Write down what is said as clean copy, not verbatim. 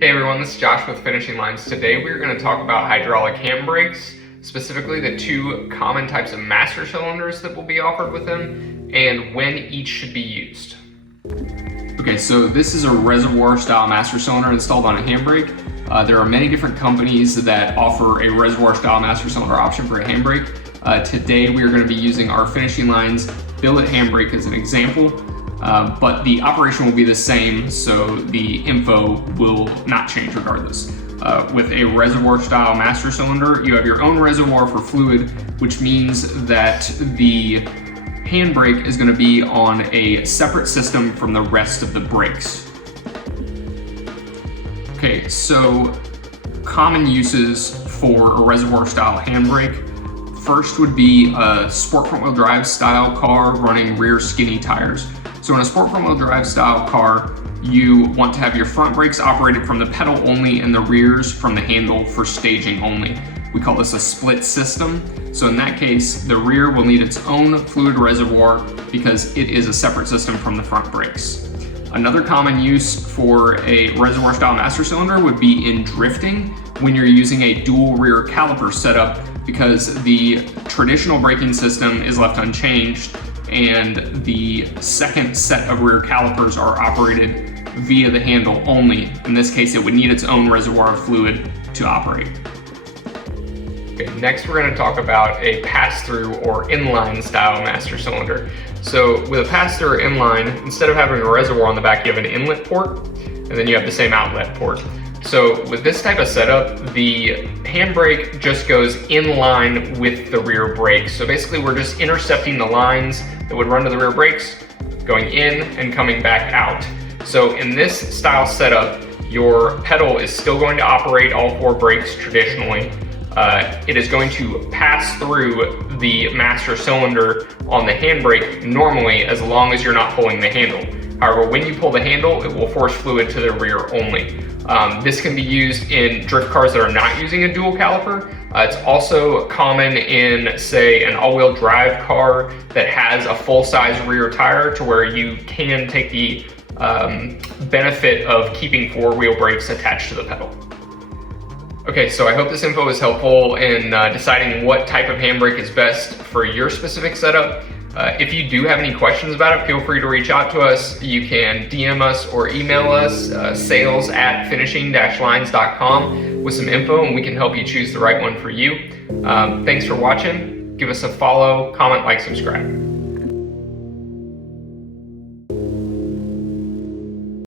Hey everyone, this is Josh with Finishing Lines. Today we're going to talk about hydraulic handbrakes, specifically the two common types of master cylinders that will be offered with them, and when each should be used. Okay, so this is a reservoir style master cylinder installed on a handbrake. There are many different companies that offer a reservoir style master cylinder option for a handbrake. Today we are going to be using our Finishing Lines billet handbrake as an example. But the operation will be the same, so the info will not change regardless. With a reservoir style master cylinder, you have your own reservoir for fluid, which means that the handbrake is going to be on a separate system from the rest of the brakes. Okay, so common uses for a reservoir style handbrake. First would be a sport front wheel drive style car running rear skinny tires. So in a sport front wheel drive style car, you want to have your front brakes operated from the pedal only and the rears from the handle for staging only. We call this a split system. So in that case, the rear will need its own fluid reservoir because it is a separate system from the front brakes. Another common use for a reservoir style master cylinder would be in drifting when you're using a dual rear caliper setup, because the traditional braking system is left unchanged and the second set of rear calipers are operated via the handle only. In this case, it would need its own reservoir of fluid to operate. Okay, next we're going to talk about a pass-through or inline style master cylinder. So with a pass-through or inline, instead of having a reservoir on the back, you have an inlet port, and then you have the same outlet port. So with this type of setup, the handbrake just goes in line with the rear brakes. So basically we're just intercepting the lines that would run to the rear brakes, going in and coming back out. So in this style setup, your pedal is still going to operate all four brakes traditionally. It is going to pass through the master cylinder on the handbrake normally, as long as you're not pulling the handle. However, when you pull the handle, it will force fluid to the rear only. This can be used in drift cars that are not using a dual caliper. It's also common in, say, an all-wheel drive car that has a full-size rear tire, to where you can take the benefit of keeping four-wheel brakes attached to the pedal. Okay, so I hope this info is helpful in deciding what type of handbrake is best for your specific setup. If you do have any questions about it, feel free to reach out to us. You can DM us or email us, sales@finishing-lines.com with some info, and we can help you choose the right one for you. Thanks for watching. Give us a follow, comment, like, subscribe.